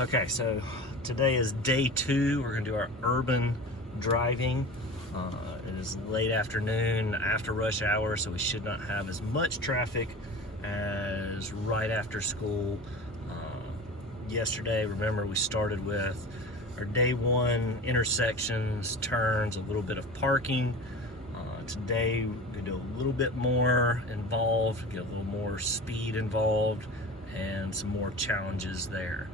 Okay, so today is day 2. We're gonna do our urban driving. It is late afternoon, after rush hour, so we should not have as much traffic as right after school. Yesterday, remember, we started with our day 1 intersections, turns, a little bit of parking. Today, we're gonna do a little bit more involved, get a little more speed involved, and some more challenges there.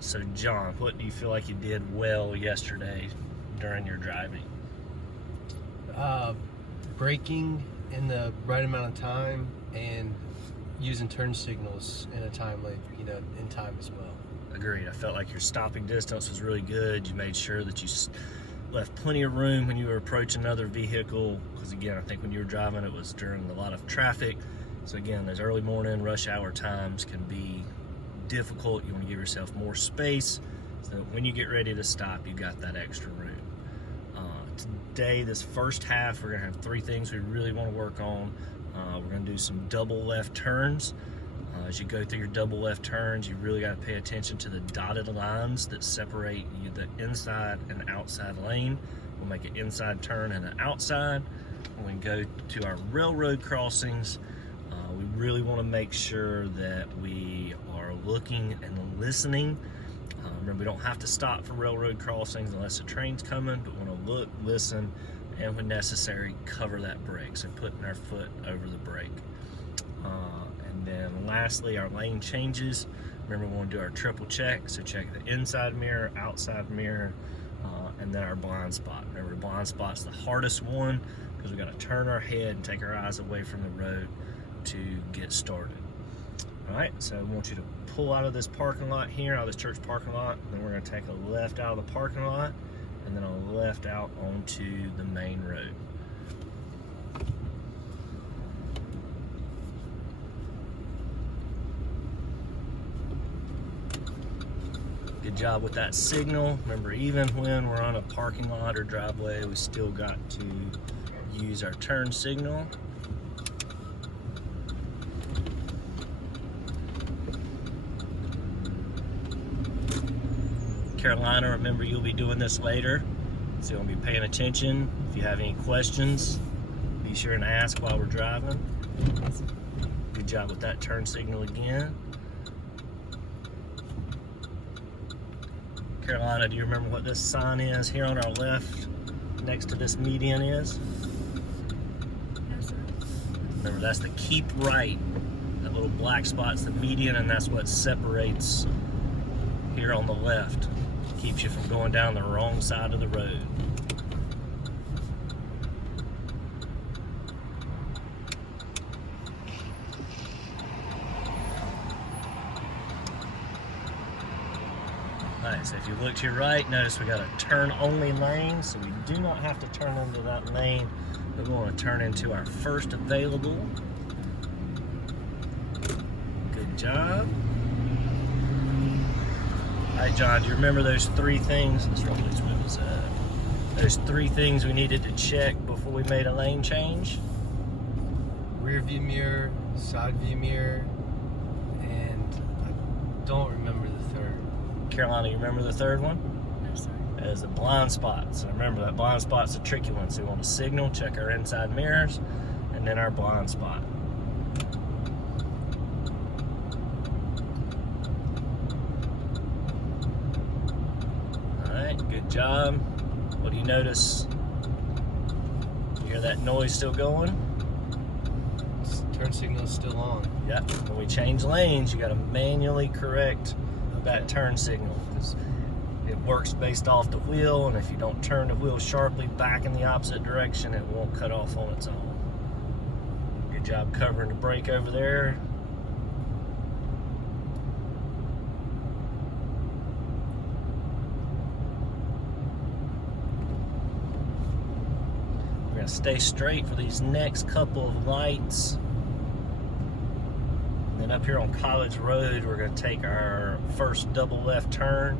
So John, what do you feel like you did well yesterday during your driving? Braking in the right amount of time and using turn signals in a timely, in time as well. Agreed. I felt like your stopping distance was really good. You made sure that you left plenty of room when you were approaching another vehicle, because again, I think when you were driving it was during a lot of traffic. So again, those early morning rush hour times can be difficult. You want to give yourself more space so that when you get ready to stop, you got that extra room. Today, this first half, we're going to have 3 things we really want to work on. We're going to do some double left turns. As you go through your double left turns, you really got to pay attention to the dotted lines that separate you, the inside and outside lane. We'll make an inside turn and an outside. When we go to our railroad crossings, we really want to make sure that we are looking and listening. Remember, we don't have to stop for railroad crossings unless a train's coming, but we want to look, listen, and when necessary, cover that brake. So putting our foot over the brake. And then lastly, our lane changes. Remember, we want to do our triple check. So check the inside mirror, outside mirror, and then our blind spot. Remember, the blind spot's the hardest one because we got to turn our head and take our eyes away from the road to get started. All right, so I want you to pull out of this parking lot here, out of this church parking lot, and then we're going to take a left out of the parking lot and then a left out onto the main road. Good job with that signal. Remember, even when we're on a parking lot or driveway, we still got to use our turn signal. Carolina, remember, you'll be doing this later, so you'll be paying attention. If you have any questions, be sure and ask while we're driving. Good job with that turn signal again. Carolina, do you remember what this sign is here on our left next to this median is? No, sir. Remember, that's the keep right. That little black spot's the median, and that's what separates here on the left. Keeps you from going down the wrong side of the road. Alright, so if you look to your right, notice we got a turn only lane, so we do not have to turn into that lane. We want to turn into our first available. Good job. All right, John, do you remember those 3 things? Let's roll these windows up. Those 3 things we needed to check before we made a lane change? Rear view mirror, side view mirror, and I don't remember the third. Carolina, you remember the third one? No, sir. That is a blind spot. So remember, that blind spot's a tricky one. So we want to signal, check our inside mirrors, and then our blind spot. Good job. What do you notice? You hear that noise still going? Turn signal is still on. Yep. When we change lanes, you got to manually correct that turn signal because it works based off the wheel, and if you don't turn the wheel sharply back in the opposite direction, it won't cut off on its own. Good job covering the brake over there. Stay straight for these next couple of lights. And then up here on College Road, we're going to take our first double left turn.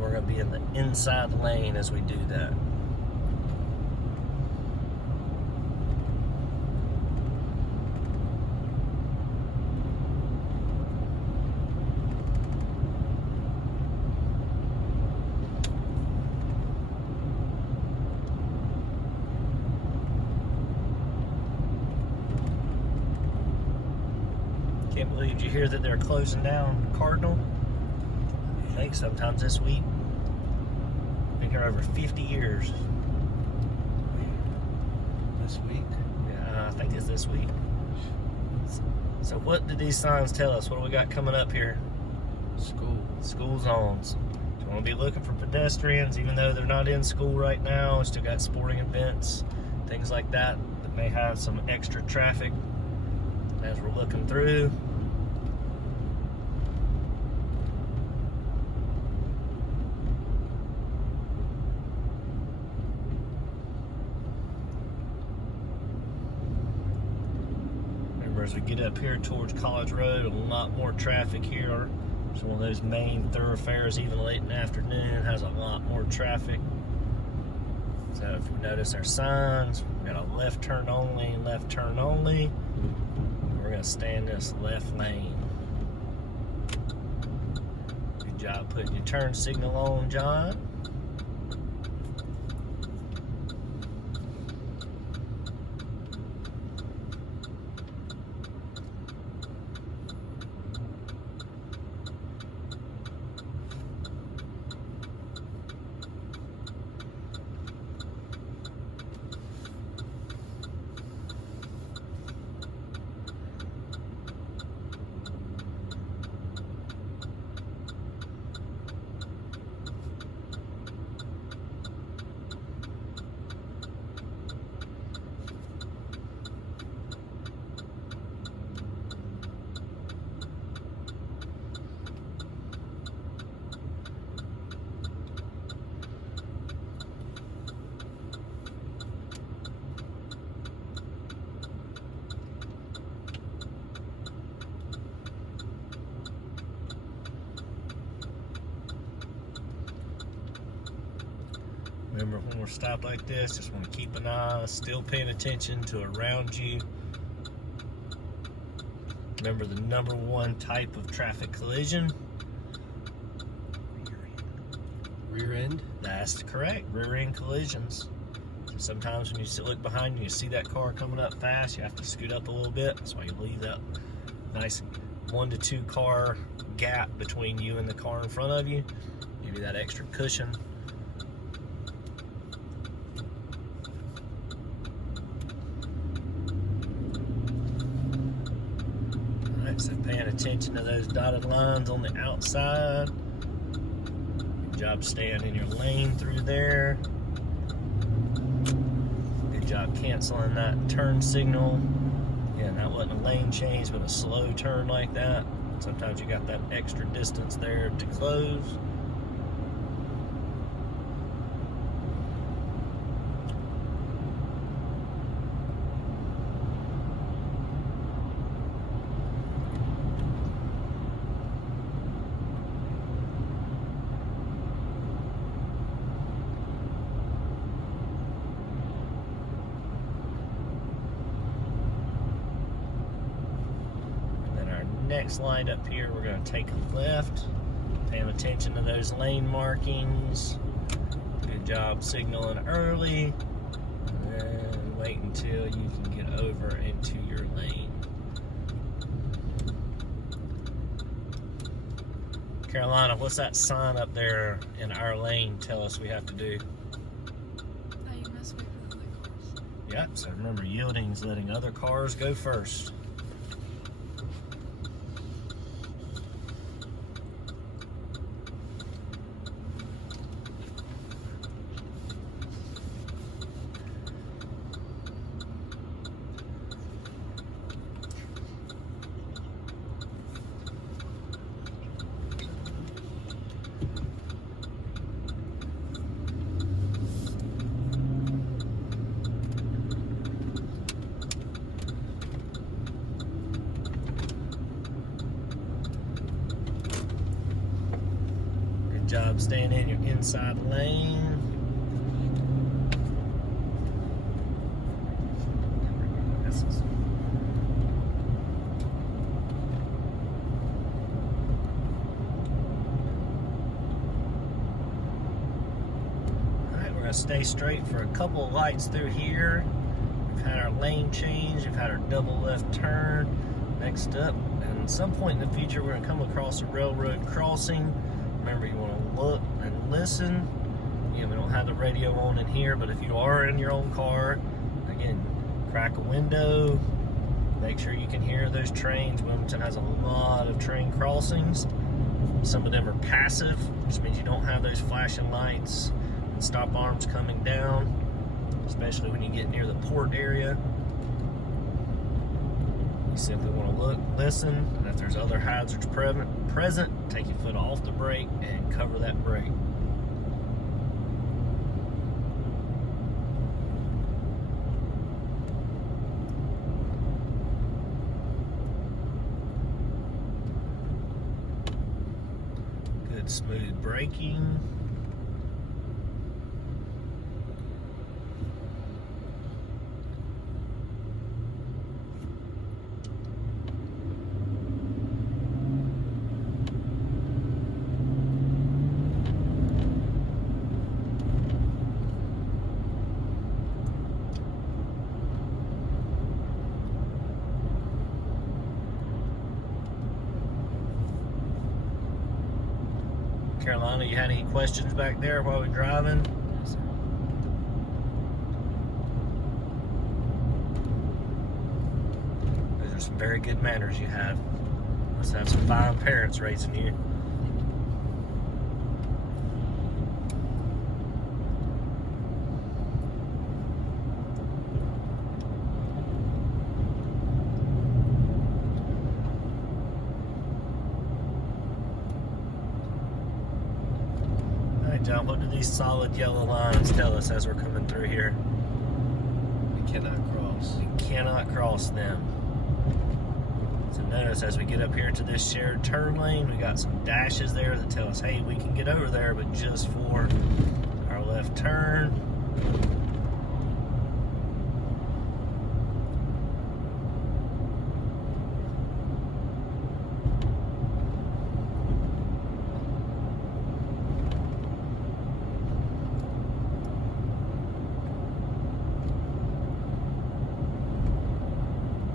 We're going to be in the inside lane as we do that. Can't believe, did you hear that they're closing down Cardinal? I think sometimes this week. I think they're over 50 years. This week. Yeah, I think it's this week. So what did these signs tell us? What do we got coming up here? School zones. You want to be looking for pedestrians, even though they're not in school right now. Still got sporting events, things like that that may have some extra traffic as we're looking through. Remember, as we get up here towards College Road, a lot more traffic here. It's one of those main thoroughfares, even late in the afternoon, has a lot more traffic. So if we notice our signs, we got a left turn only, left turn only. We're gonna stay in this left lane. Good job putting your turn signal on, John. Remember, when we're stopped like this, just want to keep an eye, still paying attention to around you. Remember the number one type of traffic collision? Rear end. That's correct, rear end collisions. So sometimes when you look behind you, you see that car coming up fast, you have to scoot up a little bit. That's why you leave that nice 1 to 2 car gap between you and the car in front of you. Give you that extra cushion. So paying attention to those dotted lines on the outside. Good job staying in your lane through there. Good job canceling that turn signal. Yeah, that wasn't a lane change, but a slow turn like that. Sometimes you got that extra distance there to close. Next line up here, we're going to take a left, paying attention to those lane markings. Good job signaling early, and then wait until you can get over into your lane. Carolina, what's that sign up there in our lane tell us we have to do? Now you must wait for the other cars. Yep, so remember, yielding is letting other cars go first. Job staying in your inside lane. Alright, we're going to stay straight for a couple of lights through here. We've had our lane change, we've had our double left turn. Next up, and at some point in the future, we're going to come across a railroad crossing. Remember, you want to look and listen. We don't have the radio on in here, but if you are in your own car, again, crack a window. Make sure you can hear those trains. Wilmington has a lot of train crossings. Some of them are passive, which means you don't have those flashing lights and stop arms coming down, especially when you get near the port area. You simply want to look, listen, and if there's other hazards present, take your foot off the brake and cover that brake. Good smooth braking. Carolina, you had any questions back there while we're driving? No, sir. Those are some very good manners you have. Must have some fine parents raising you. All right, John, what do these solid yellow lines tell us as we're coming through here? We cannot cross. We cannot cross them. So notice as we get up here to this shared turn lane, we got some dashes there that tell us, hey, we can get over there, but just for our left turn.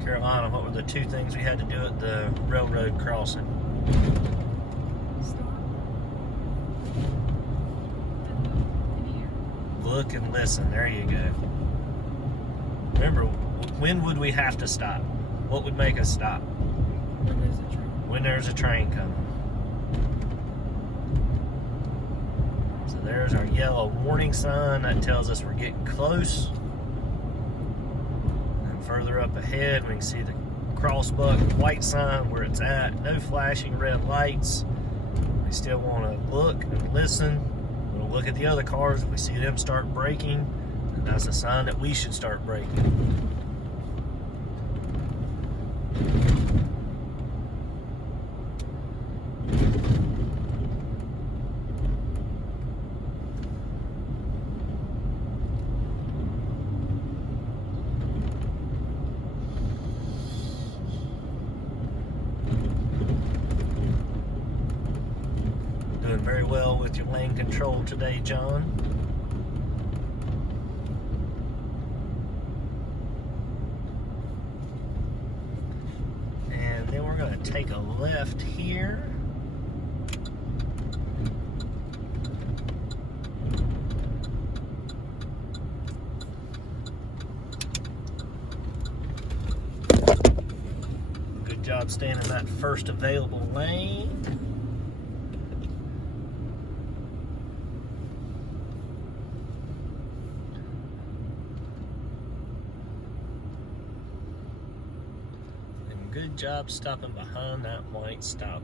Carolina, what were the two things we had to do at the railroad crossing? Stop. And look and hear. Look and listen. There you go. Remember, when would we have to stop? What would make us stop? When there's a train. When there's a train coming. So there's our yellow warning sign. That tells us we're getting close. And further up ahead, we can see the crossbuck white sign where it's at. No flashing red lights. We still want to look and listen. We'll look at the other cars. If we see them start braking, then that's a sign that we should start braking. Doing very well with your lane control today, John. And then we're going to take a left here. Good job staying in that first available lane. Good job stopping behind that white stop.